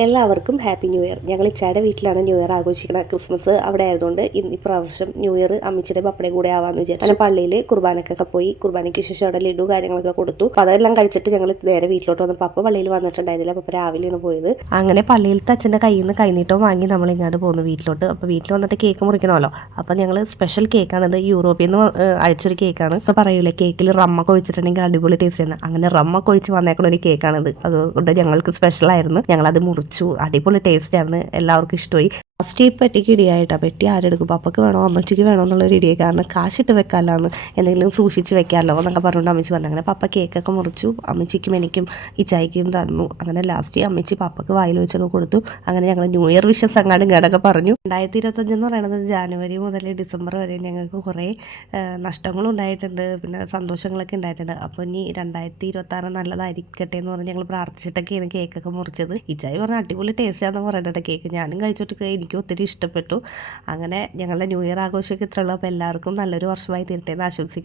എല്ലാവർക്കും happy new year. ഞങ്ങൾ ഇച്ചായുടെ വീട്ടിലാണ് ന്യൂ ഇയർ ആഘോഷിക്കുന്നത്. ക്രിസ്മസ് അവിടെ ആയതുകൊണ്ട് ഇപ്രാവശ്യം ന്യൂ ഇയർ അമ്മച്ചിയുടെ പപ്പടയും കൂടെ ആവാന്ന് വിചാരിച്ചു. അങ്ങനെ പള്ളിയിൽ കുർബാനക്കൊക്കെ പോയി, കുർബാനയ്ക്ക് ശേഷം അവിടെ ലഡു കാര്യങ്ങളൊക്കെ കൊടുത്തു. അപ്പോൾ അതെല്ലാം കഴിച്ചിട്ട് ഞങ്ങൾ നേരെ വീട്ടിലോട്ട് വന്നു. പപ്പ പള്ളിയിൽ വന്നിട്ടുണ്ടായിരുന്നില്ല. പപ്പ രാവിലെയാണ് പോയത്. അങ്ങനെ പള്ളിയിലത്തെ അച്ഛൻ്റെ കയ്യിൽ നിന്ന് കൈനീട്ടം വാങ്ങി നമ്മൾ ഇങ്ങോട്ട് പോകുന്നു വീട്ടിലോട്ട്. അപ്പോൾ വീട്ടിൽ വന്നിട്ട് കേക്ക് മുറിക്കണമല്ലോ. അപ്പോൾ ഞങ്ങൾ സ്പെഷ്യൽ കേക്കാണിത്. യൂറോപ്പിൽ നിന്ന് അയച്ചൊരു കേക്കാണ്. ഇപ്പോൾ പറയൂലേ കേക്കിൽ റമ്മൊക്കെ ഒഴിച്ചിട്ടുണ്ടെങ്കിൽ അടിപൊളി ടേസ്റ്റ് ആണ്. അങ്ങനെ റമ്മൊക്കെ ഒഴിച്ച് വന്നേക്കണ ഒരു കേക്കാണിത്. അതുകൊണ്ട് ഞങ്ങൾക്ക് സ്പെഷ്യലായിരുന്നു. ഞങ്ങളത് അടിപൊളി ടേസ്റ്റ് ആണ്, എല്ലാവർക്കും ഇഷ്ടമായി. ഫസ്റ്റ് ഈ പെട്ടിക്ക് ഇടിയായിട്ടാണ്. പെട്ടി ആരെടുക്കും, പപ്പക്ക് വേണോ അമ്മച്ചിക്ക് വേണോ എന്നുള്ളൊരു ഇടിയായി. കാരണം കാശിട്ട് വെക്കാമല്ലോ, എന്തെങ്കിലും സൂക്ഷിച്ച് വെക്കാമല്ലോ എന്നൊക്കെ പറഞ്ഞുകൊണ്ട് അമ്മച്ചി പറഞ്ഞു. അങ്ങനെ പപ്പ കേക്കൊക്കെ മുറിച്ചു, അമ്മച്ചിക്കും എനിക്കും ഇച്ചായിക്കും തന്നു. അങ്ങനെ ലാസ്റ്റ് അമ്മച്ചി പപ്പക്ക് വായിൽ വെച്ചൊക്കെ കൊടുത്തു. അങ്ങനെ ഞങ്ങൾ ന്യൂ ഇയർ വിഷസ് അങ്ങാടും കേടൊക്കെ പറഞ്ഞു. 2025 എന്ന് പറയുന്നത് ജനുവരി മുതൽ ഡിസംബർ വരെ ഞങ്ങൾക്ക് കുറേ നഷ്ടങ്ങളും ഉണ്ടായിട്ടുണ്ട്, പിന്നെ സന്തോഷങ്ങളൊക്കെ ഉണ്ടായിട്ടുണ്ട്. അപ്പോൾ ഇനി 2026 നല്ലതായിരിക്കട്ടെ എന്ന് പറഞ്ഞ് ഞങ്ങൾ പ്രാർത്ഥിച്ചിട്ടൊക്കെയാണ് കേക്കൊക്കെ മുറിച്ചത്. ഇച്ചായി പറഞ്ഞ അടിപൊളി ടേസ്റ്റാണെന്ന് പറയട്ടെ കേക്ക്. ഞാനും കഴിച്ചിട്ട് എനിക്ക് ഒത്തിരി ഇഷ്ടപ്പെട്ടു. അങ്ങനെ ഞങ്ങളുടെ ന്യൂ ഇയർ ആഘോഷമൊക്കെ ഇത്രയുള്ളൂ. അപ്പോൾ എല്ലാവർക്കും നല്ലൊരു വർഷമായി തീരട്ടെ എന്ന് ആശംസിക്കുന്നു.